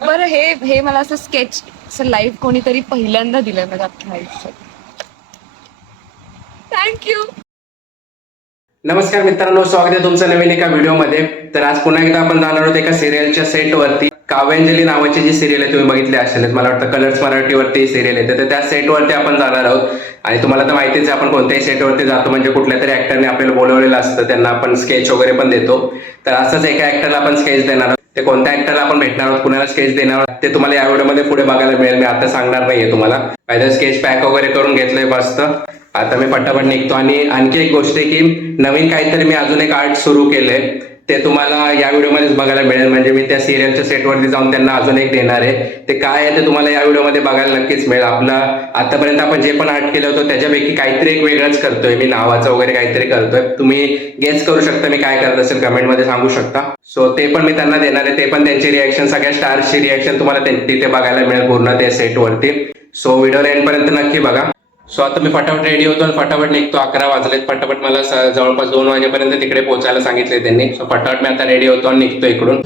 बरं हे हे मला असं स्केच असं लाईव्ह कोणीतरी पहिल्यांदा दिलंय माझ्या अख्ख्या आयुष्यात. थँक्यू. नमस्कार मित्रांनो, स्वागत आहे तुमचं नवीन एका व्हिडिओमध्ये. तर आज पुन्हा एकदा आपण जाणार आहोत एका सिरियलच्या सेटवरती. काव्यांजली नावाची जी सिरियल आहे तुम्ही बघितली असेल, मला वाटतं कलर्स मराठीवरती सिरियल येते, तर त्या सेटवरती आपण जाणार आहोत. आणि तुम्हाला तर माहितीच आहे, आपण कोणत्याही सेटवरती जातो म्हणजे कुठल्या तरी ऍक्टरने आपल्याला बोलवलेलं असतं, त्यांना आपण स्केच वगैरे पण देतो. तर असंच एका ऍक्टरला आपण स्केच देणार आहोत. ते कोणत्या ऍक्टरला आपण भेटणार आहोत, कुणाला स्केच देणार आहोत, ते तुम्हाला या व्हिडिओमध्ये पुढे बघायला मिळेल. मी आता सांगणार नाहीये तुम्हाला. पाहिजे स्केच पॅक वगैरे करून घेतलंय मस्त. आता मी फटाफट निघतो. आणि आणखी एक गोष्ट आहे की नवीन काहीतरी मी अजून एक आर्ट सुरू केलंय, ते तुम्हाला या व्हिडिओमध्येच बघायला मिळेल. म्हणजे मी त्या सिरियलच्या सेटवरती जाऊन त्यांना अजून एक देणार आहे. ते काय आहे ते तुम्हाला या व्हिडिओमध्ये बघायला नक्कीच मिळेल. आपला आतापर्यंत आपण जे पण आर्ट केलं होतं त्याच्यापैकी काहीतरी एक वेगळंच करतोय मी, नावाचं वगैरे काहीतरी करतोय. तुम्ही गेस करू शकता मी काय करत असेल, कमेंटमध्ये सांगू शकता. सो ते पण मी त्यांना देणार आहे. ते पण त्यांची रिॲक्शन, सगळ्या स्टार्सची रिॲक्शन तुम्हाला तिथे बघायला मिळेल पूर्ण त्या सेटवरती. सो व्हिडिओ एंडपर्यंत नक्की बघा. सो आता मी फटाफट रेडी होतो आणि फटाफट निघतो. 11 वाजलेत. फटाफट मला जवळपास 2 वाजेपर्यंत तिकडे पोहोचायला सांगितले त्यांनी. सो फटाफट मी आता रेडी होतो आणि निघतो इकडून.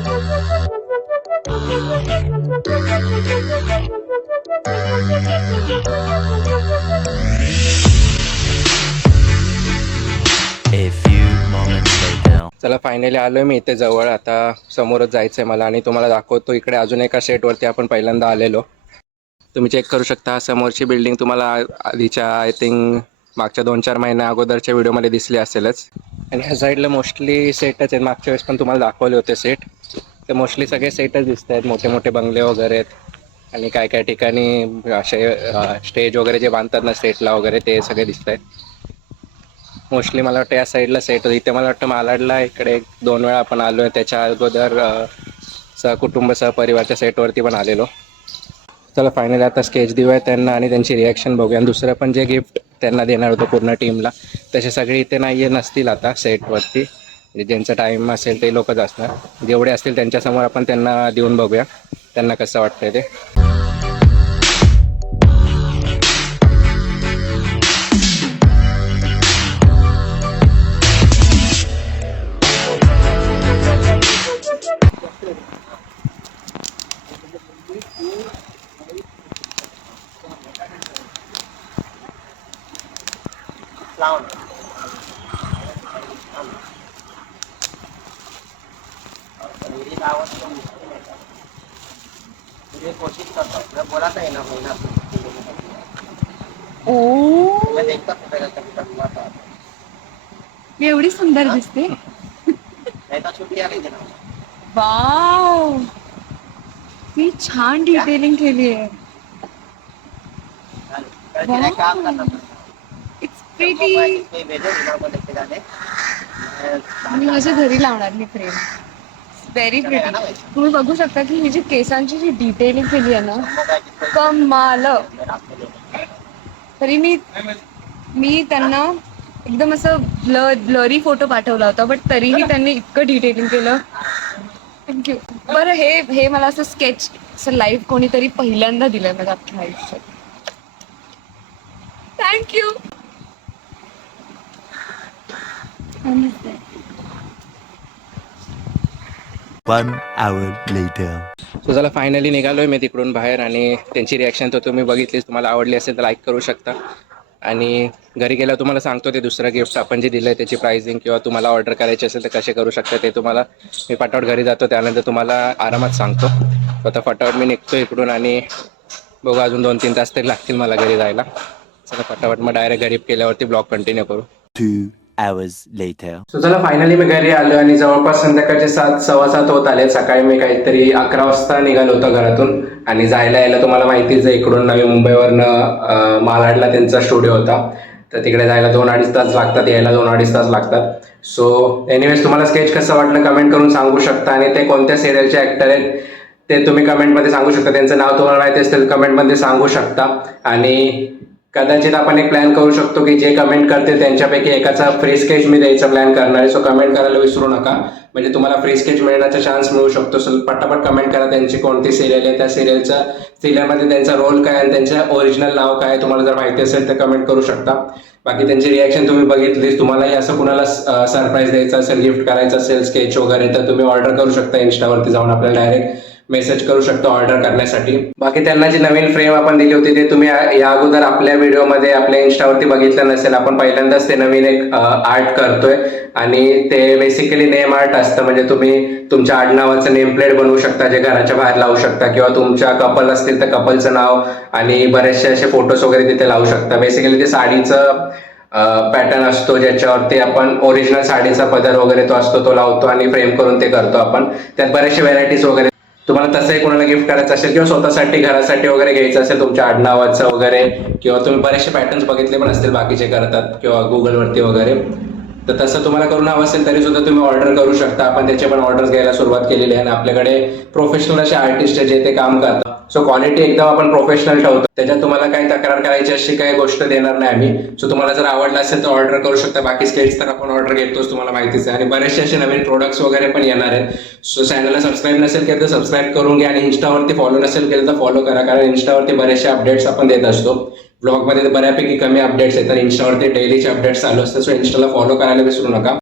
A few moments later. चला फायनली आलोय मी इथे जवळ. आता समोरच जायचंय मला आणि तुम्हाला दाखवतो इकडे अजून एका सेटवरती आपण पहिल्यांदा आलेलो. तुम्ही चेक करू शकता, समोरची बिल्डिंग तुम्हाला आधीच्या आय थिंक मागच्या 2-4 महिन्या अगोदरच्या व्हिडिओमध्ये दिसली असेलच. आणि ह्या साईडला मोस्टली सेटच आहेत. मागच्या वेळेस पण तुम्हाला दाखवले होते सेट. ते मोस्टली सगळे सेटच दिसत आहेत. मोठे मोठे बंगले वगैरे आहेत आणि काय काय ठिकाणी असे स्टेज वगैरे जे बांधतात ना सेटला वगैरे, ते सगळे दिसत आहेत. मोस्टली मला वाटतं या साईडला सेट होतं. इथे मला वाटतं मालाडला इकडे 2 वेळा आपण आलो आहे. त्याच्या अगोदर सहकुटुंब सहपरिवारच्या सेटवरती पण आलेलो. चला फायनली आता स्केच देऊया त्यांना आणि त्यांची रिॲक्शन बघूया. आणि दुसरं पण जे गिफ्ट त्यांना देणार होतं पूर्ण टीमला, तसे सगळे इथे नाही नसतील आता सेटवरती. म्हणजे ज्यांचा टाईम असेल ते लोकच असणार. जेवढे असतील त्यांच्यासमोर आपण त्यांना देऊन बघूया त्यांना कसं वाटतंय ते. कोशिश करता हूँ, मैं बोला था ना महीना ओ, मैं देखता हूँ मेरा कभी कभी हुआ था मी एवढी सुंदर दिसते. नहीं तो छुट्टी आ गई थी ना वाव, मी छान डिटेलिंग केली आहे. कल तेरा एक काम करना था इट्स मोबाइल प्रिटी. इसमें भेजो रीना को लेके जाने मी माझ्या घरी लावणार मी फ्रेम. Very pretty. तुम्ही बघू शकता की ही जी केसांची जी डिटेलिंग केली आहे ना, कमाल. तरी मी त्यांना एकदम असं ब्लरी फोटो पाठवला होता, बट तरीही त्यांनी इतकं डिटेलिंग केलं. थँक्यू. बरं हे मला असं स्केच असं लाईव्ह कोणीतरी पहिल्यांदा दिलंय माझ्या अख्ख्या आयुष्यात. Thank you. One hour later. So चला फायनली निघालोय मी तिकडून बाहेर. आणि त्यांची रिॲक्शन तर तुम्ही बघितलीच. तुम्हाला आवडली असेल तर लाईक करू शकता. आणि घरी गेल्यावर तुम्हाला सांगतो ते दुसरं गिफ्ट आपण जे दिलं आहे त्याची प्राइसिंग, किंवा तुम्हाला ऑर्डर करायची असेल तर कसे करू शकता ते तुम्हाला. मी फटाफट घरी जातो, त्यानंतर तुम्हाला आरामात सांगतो. आता फटाफट मी निघतो इकडून आणि बघू अजून 2-3 तास तरी लागतील मला घरी जायला. चला फटाफट मग डायरेक्ट घरी केल्यावरती ब्लॉग कंटिन्यू करू. 2 hours later. सो चला फायनली मी घरी आलो आणि जवळपास संध्याकाळचे 7-7:15 होत आले. सकाळी मी काहीतरी 11 वाजता निघालो होतो घरातून. आणि जायला यायला तुम्हाला माहितीच आहे, इकडून नवी मुंबईवरनं मालाडला त्यांचा स्टुडिओ होता. तर तिकडे जायला 2-2.5 तास लागतात, यायला 2-2.5 तास लागतात. सो एनिवेज तुम्हाला स्केच कसं वाटलं कमेंट करून सांगू शकता. आणि ते कोणत्या सिरियलचे ॲक्टर आहेत ते तुम्ही कमेंटमध्ये सांगू शकता. त्यांचं नाव तुम्हाला माहिती असेल कमेंटमध्ये सांगू शकता. आणि कदाचित आपण एक प्लॅन करू शकतो की जे कमेंट करतील त्यांच्यापैकी एकाचा फ्री स्केच मी द्यायचा प्लॅन करणार आहे. सो कमेंट करायला विसरू नका, म्हणजे तुम्हाला फ्री स्केच मिळण्याचा चान्स मिळू शकतो. सो पटापट कमेंट करा त्यांची कोणती सिरियल आहे, त्या सिरियलमध्ये त्यांचा रोल काय आणि त्यांचं ओरिजिनल नाव काय. तुम्हाला जर माहिती असेल तर कमेंट करू शकता. बाकी त्यांची रिॲक्शन तुम्ही बघितलीच. तुम्हालाही असं कुणाला सरप्राईज द्यायचं असेल, गिफ्ट करायचं असेल स्केच वगैरे, तर तुम्ही ऑर्डर करू शकता. इन्स्टावरती जाऊन आपल्याला डायरेक्ट मेसेज करू शकता ऑर्डर करण्यासाठी. बाकी त्यांना जी नवीन फ्रेम आपण दिली होती ते तुम्ही या अगोदर आपल्या व्हिडिओमध्ये आपल्या इन्स्टावरती बघितलं नसेल. आपण पहिल्यांदाच ते नवीन एक आर्ट करतोय आणि ते बेसिकली नेम आर्ट असतं. म्हणजे तुम्ही तुमच्या आडनावाचं नेम प्लेट बनवू शकता जे घराच्या बाहेर लावू शकता, किंवा तुमच्या कपल असतील तर कपलचं नाव आणि बरेचसे असे फोटोज वगैरे तिथे लावू शकता. बेसिकली ते साडीचं पॅटर्न असतो ज्याच्यावरती आपण ओरिजिनल साडीचा पदर वगैरे तो असतो तो लावतो आणि फ्रेम करून ते करतो आपण. त्यात बरेचसे व्हरायटीज वगैरे तुम्हाला तसंही कोणाला गिफ्ट करायचं असेल किंवा स्वतःसाठी घरासाठी वगैरे घ्यायचं असेल तुमच्या आडनावाचं वगैरे, किंवा तुम्ही बरेचसे पॅटर्न्स बघितले पण असतील बाकीचे करतात किंवा गुगलवरती वगैरे, तर तसं तुम्हाला करून हवं असेल तरी सुद्धा तुम्ही ऑर्डर करू शकता. आपण त्याचे पण ऑर्डर्स घ्यायला सुरुवात केलेली आहे आणि आपल्याकडे प्रोफेशनल असे आर्टिस्ट आहे जे ते काम करतात. सो क्वालिटी एकदम आपण प्रोफेशनल ठेवतो. त्याच्यात तुम्हाला काही तक्रार करायची अशी काही गोष्ट देणार नाही आम्ही. सो तुम्हाला जर आवडलं असेल तर ऑर्डर करू शकता. बाकी स्केच तर आपण ऑर्डर घेतोच, तुम्हाला माहितीच आहे. आणि बरेचसे असे नवीन प्रोडक्ट्स वगैरे पण येणार आहेत. सो चॅनलला सबस्क्राईब नसेल केलं तर सबस्क्राईब करून घ्या आणि इंस्टावरती फॉलो नसेल केलं तर फॉलो करा, कारण इंस्टावरती बरेचसे अपडेट्स आपण देत असतो. ब्लॉगमध्ये बऱ्यापैकी कमी अपडेट्स आहेत आणि इंस्टावरती डेलीचे अपडेट्स चालू असतात. सो इंस्टाला फॉलो करायला विसरू नका.